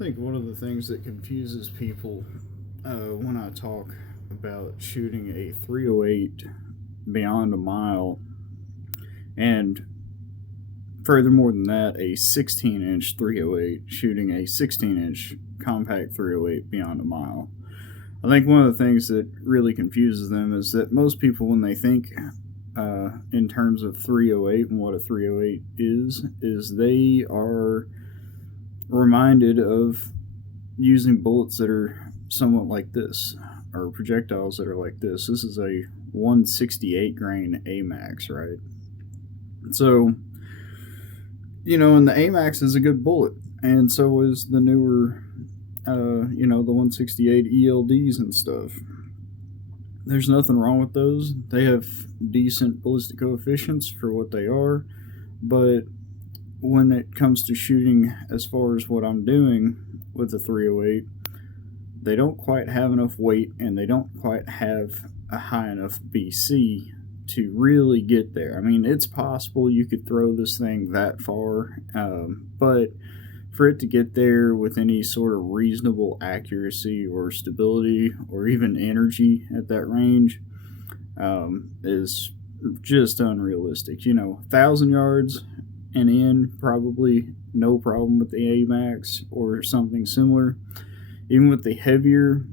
I think one of the things that confuses people when I talk about shooting a 308 beyond a mile, and furthermore than that, a 16-inch 308 shooting a 16-inch compact 308 beyond a mile. I think one of the things that really confuses them is that most people, when they think in terms of 308 and what a 308 is they are reminded of using bullets that are somewhat like this, or projectiles that are like this. This is a 168 grain AMAX, right? So, and the AMAX is a good bullet, and so is the newer, the 168 ELDs and stuff. There's nothing wrong with those. They have decent ballistic coefficients for what they are, but when it comes to shooting, as far as what I'm doing with the 308, they don't quite have enough weight and they don't quite have a high enough BC to really get there. I mean, it's possible you could throw this thing that far, but for it to get there with any sort of reasonable accuracy or stability or even energy at that range is just unrealistic. 1,000 yards and in, probably no problem with the AMAX or something similar. Even with the heavier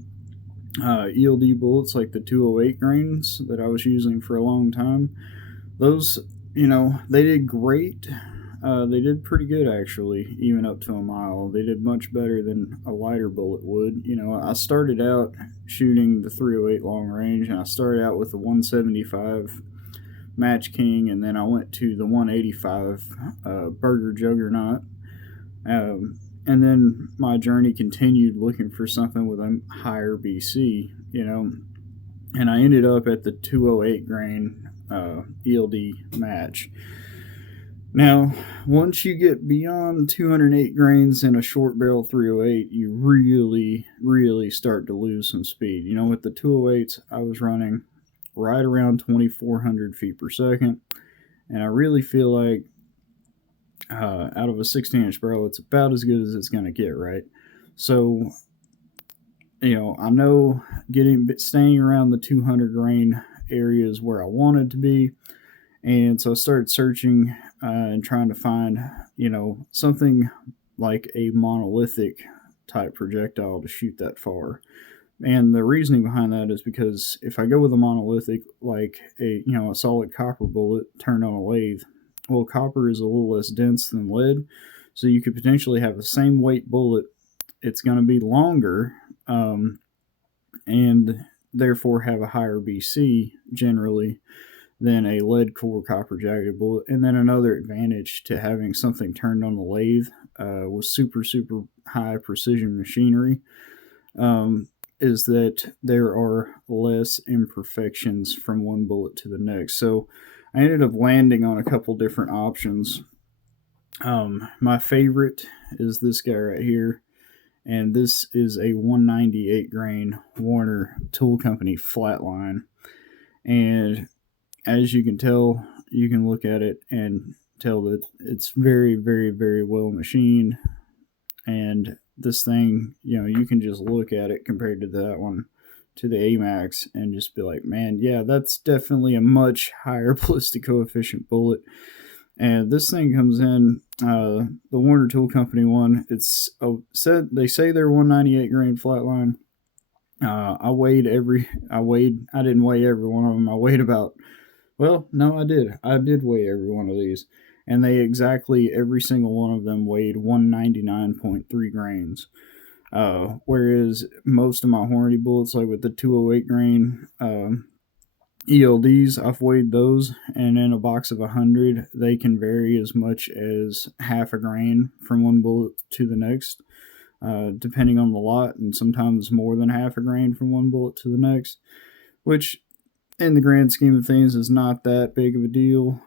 ELD bullets like the 208 grains that I was using for a long time, those, they did great. They did pretty good actually, even up to a mile. They did much better than a lighter bullet would. I started out shooting the 308 long range, and I started out with the 175 Match King, and then I went to the 185 Burger Juggernaut. And then my journey continued looking for something with a higher BC, and I ended up at the 208 grain ELD match. Now, once you get beyond 208 grains in a short barrel 308, you really, really start to lose some speed. With the 208s, I was running right around 2,400 feet per second, and I really feel like out of a 16-inch barrel, it's about as good as it's going to get, right? So, I know staying around the 200 grain area is where I wanted to be, and so I started searching and trying to find, something like a monolithic type projectile to shoot that far. And the reasoning behind that is because if I go with a monolithic, like a solid copper bullet turned on a lathe, well, copper is a little less dense than lead, so you could potentially have the same weight bullet. It's going to be longer, and therefore have a higher BC generally than a lead core copper jagged bullet. And then another advantage to having something turned on the lathe with super, super high precision machinery is that there are less imperfections from one bullet to the next. So I ended up landing on a couple different options. My favorite is this guy right here, and this is a 198 grain Warner Tool Company flatline. And as you can tell, you can look at it and tell that it's very, very, very well machined. And this thing, you can just look at it compared to that one, to the AMAX, and just be like, man, yeah, that's definitely a much higher ballistic coefficient bullet. And this thing comes in the Warner Tool Company one. It's said they say they're 198 grain flatline. I didn't weigh every one of them. I weighed about, well, no, I did. I did weigh every one of these, and they exactly every single one of them weighed 199.3 grains. Whereas most of my Hornady bullets, like with the 208 grain ELDs, I've weighed those, and in a box of 100, they can vary as much as half a grain from one bullet to the next, depending on the lot, and sometimes more than half a grain from one bullet to the next, which in the grand scheme of things is not that big of a deal,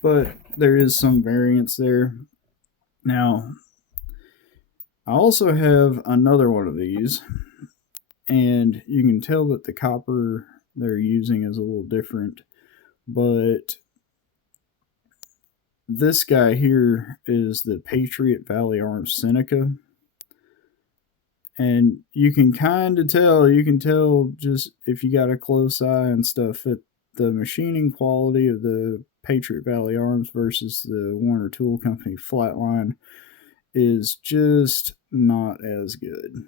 but there is some variance there. Now, I also have another one of these, and you can tell that the copper they're using is a little different, but this guy here is the Patriot Valley Arms Seneca, And you can kind of tell, you can tell just if you got a close eye and stuff, that the machining quality of the Patriot Valley Arms versus the Warner Tool Company Flatline is just not as good.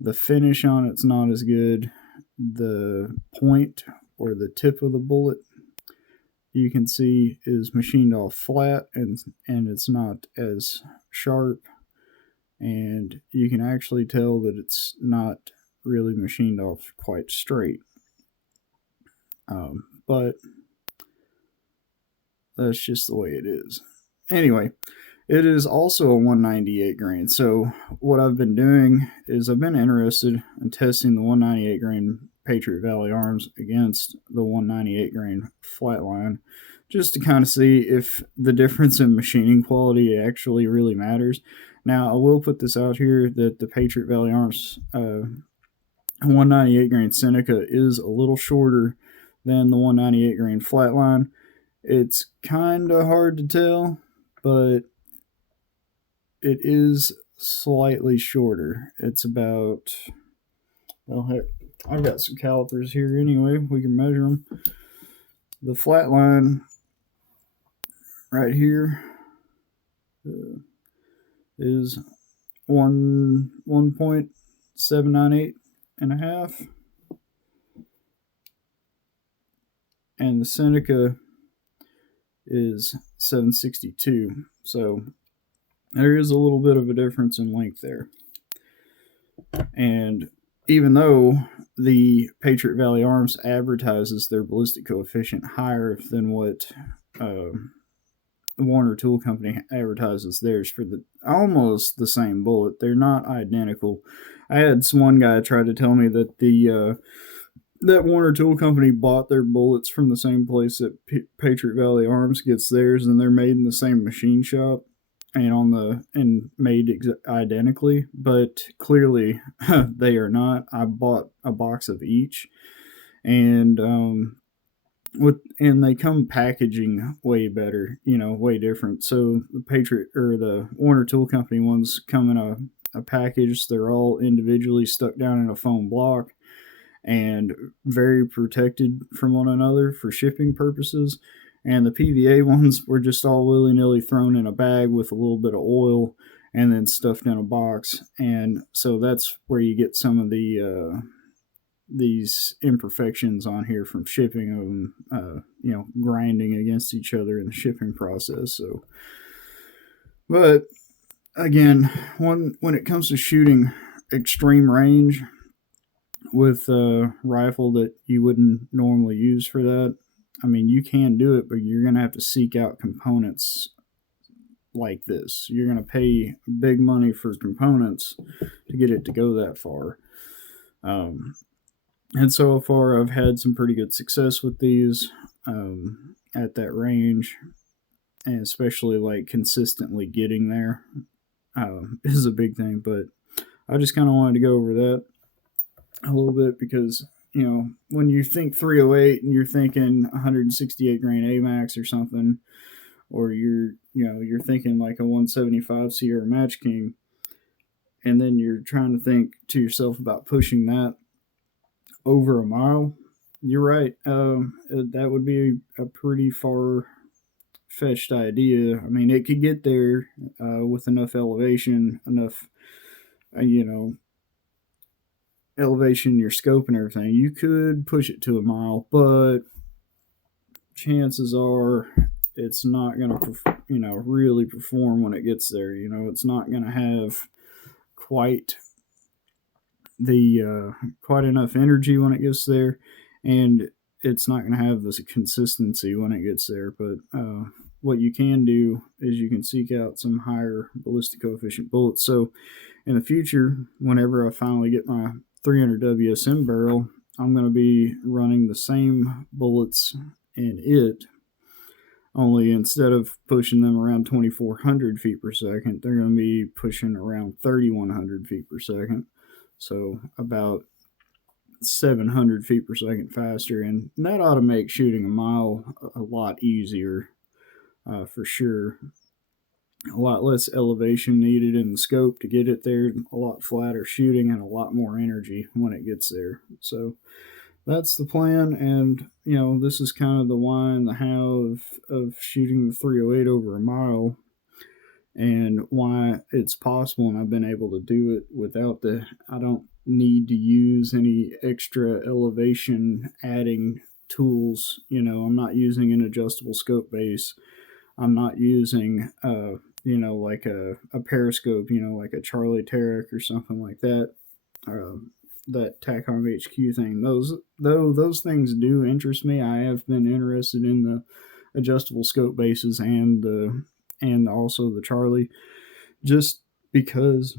The finish on it's not as good. The point or the tip of the bullet, you can see, is machined off flat, and it's not as sharp, and you can actually tell that it's not really machined off quite straight. But that's just the way it is. Anyway, it is also a 198 grain. So what I've been doing is I've been interested in testing the 198 grain Patriot Valley Arms against the 198 grain Flatline, just to kind of see if the difference in machining quality actually really matters. Now, I will put this out here that the Patriot Valley Arms 198 grain Seneca is a little shorter than the 198 grain Flatline. It's kind of hard to tell, but it is slightly shorter. It's about, well, heck, I've got some calipers here anyway. We can measure them. The Flatline right here is 1.798 and a half, and the Seneca is 762. So there is a little bit of a difference in length there. And even though the Patriot Valley Arms advertises their ballistic coefficient higher than what Warner Tool Company advertises theirs for almost the same bullet, they're not identical. I had one guy try to tell me that that Warner Tool Company bought their bullets from the same place that Patriot Valley Arms gets theirs, and they're made in the same machine shop and made identically, but clearly they are not. I bought a box of each, and they come packaging way better, way different. So the Patriot or the Warner Tool Company ones come in a package. They're all individually stuck down in a foam block and very protected from one another for shipping purposes. And the PVA ones were just all willy-nilly thrown in a bag with a little bit of oil and then stuffed in a box. And so that's where you get some of these imperfections on here from shipping of them, grinding against each other in the shipping process. So, but again, when it comes to shooting extreme range with a rifle that you wouldn't normally use for that, I mean, you can do it, but you're going to have to seek out components like this. You're going to pay big money for components to get it to go that far. And so far, I've had some pretty good success with these at that range, and especially like consistently getting there is a big thing. But I just kind of wanted to go over that a little bit because, when you think 308 and you're thinking 168 grain AMAX or something, or you're thinking like a 175 Sierra Match King, and then you're trying to think to yourself about pushing that over a mile, you're right. That would be a pretty far-fetched idea. I mean, it could get there with enough elevation, enough, elevation in your scope and everything. You could push it to a mile, but chances are it's not going to, really perform when it gets there. It's not going to have quite enough energy when it gets there, and it's not going to have this consistency when it gets there. But what you can do is you can seek out some higher ballistic coefficient bullets. So in the future, whenever I finally get my 300 WSM barrel, I'm going to be running the same bullets in it, only instead of pushing them around 2,400 feet per second, they're going to be pushing around 3,100 feet per second. So about 700 feet per second faster, and that ought to make shooting a mile a lot easier for sure. a lot less elevation needed in the scope to get it there, a lot flatter shooting, and a lot more energy when it gets there. So that's the plan. And this is kind of the why and the how of shooting the 308 over a mile, and why it's possible. And I've been able to do it without I don't need to use any extra elevation adding tools. I'm not using an adjustable scope base. I'm not using like a periscope, like a Charlie Tarek or something like that. Uh, that TACOM HQ thing. Those things do interest me. I have been interested in the adjustable scope bases and also the Charlie, just because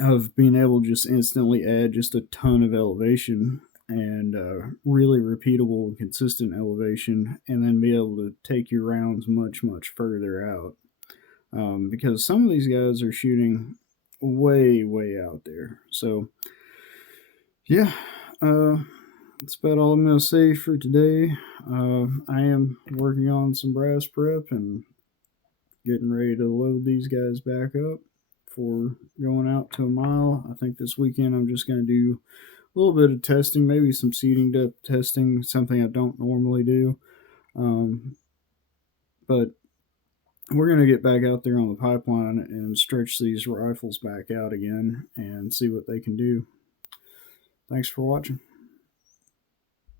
of being able to just instantly add just a ton of elevation, and really repeatable and consistent elevation, and then be able to take your rounds much further out. Because some of these guys are shooting way out there. So yeah, uh, that's about all I'm gonna say for today. I am working on some brass prep and getting ready to load these guys back up for going out to a mile. I think this weekend I'm just going to do a little bit of testing, maybe some seating depth testing, something I don't normally do. But we're going to get back out there on the pipeline and stretch these rifles back out again and see what they can do. Thanks for watching.